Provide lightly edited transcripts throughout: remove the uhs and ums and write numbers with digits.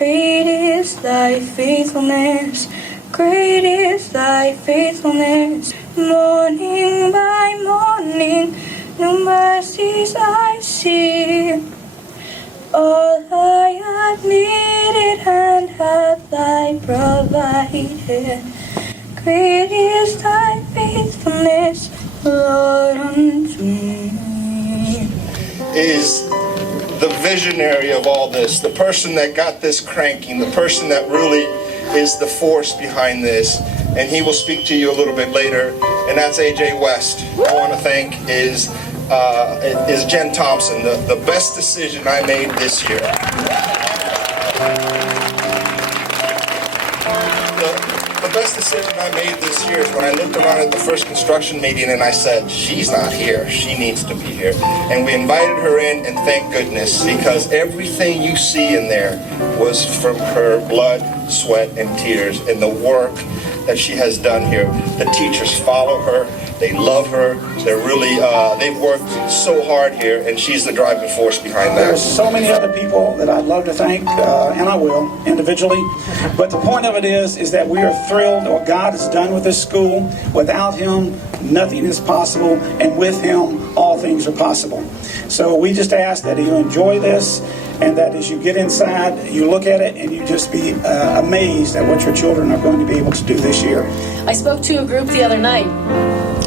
Great is thy faithfulness, great is thy faithfulness. Morning by morning, new mercies I see. All I have needed and have thy provided. Great is thy faithfulness, Lord, unto me. Is the visionary of all this, the person that got this cranking, the person that really is the force behind this, and he will speak to you a little bit later, and that's AJ West. I want to thank is Jenn Thompson, the best decision I made this year. The best decision I made this year is when I looked around at the first construction meeting and I said, she's not here, she needs to be here. And we invited her in, and thank goodness, because everything you see in there was from her blood, sweat, and tears, and the work that she has done here. The teachers follow her, they love her, they're really, they've worked so hard here, and she's the driving force behind that. There's so many other people that I'd love to thank, and I will, individually. But the point of it is that we are thrilled what God has done with this school. Without Him, nothing is possible, and with Him, all things are possible. So we just ask that you enjoy this, and that as you get inside, you look at it, and you just be amazed at what your children are going to be able to do this year. I spoke to a group the other night,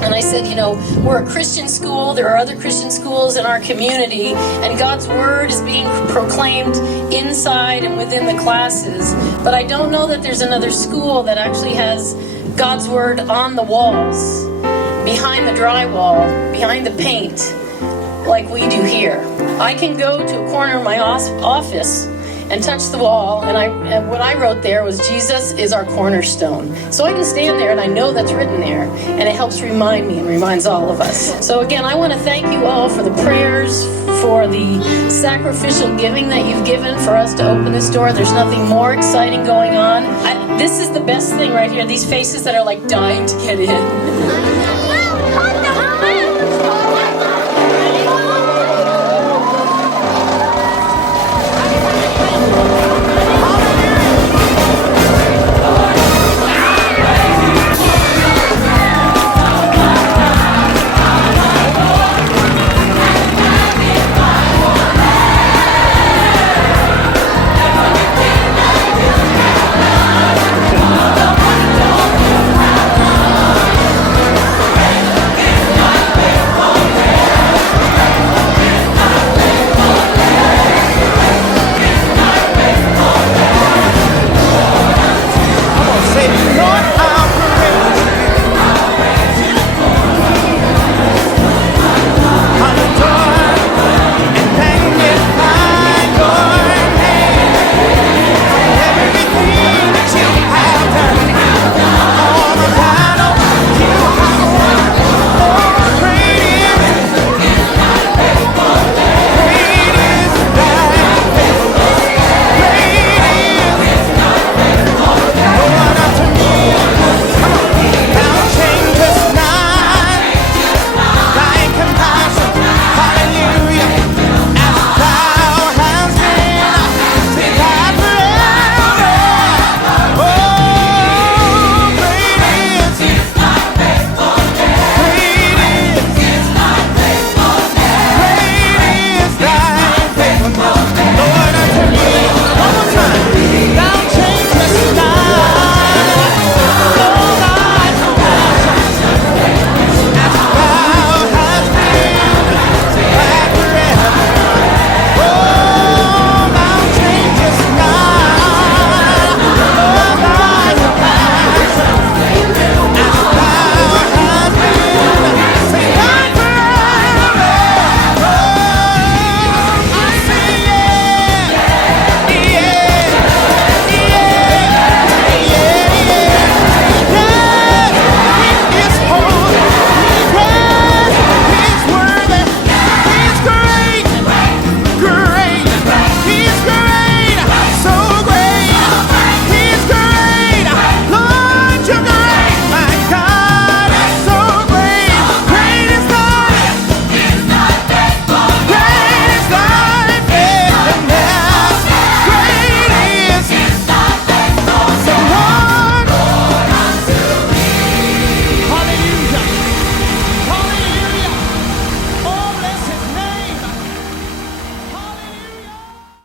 and I said, you know, we're a Christian school, there are other Christian schools in our community, and God's Word is being proclaimed inside and within the classes, but I don't know that there's another school that actually has God's Word on the walls, behind the drywall, behind the paint, like we do here. I can go to a corner of my office and touch the wall, and what I wrote there was, Jesus is our cornerstone. So I can stand there and I know that's written there, and it helps remind me and reminds all of us. So again, I want to thank you all for the prayers, for the sacrificial giving that you've given for us to open this door. There's nothing more exciting going on. This is the best thing right here, these faces that are like dying to get in.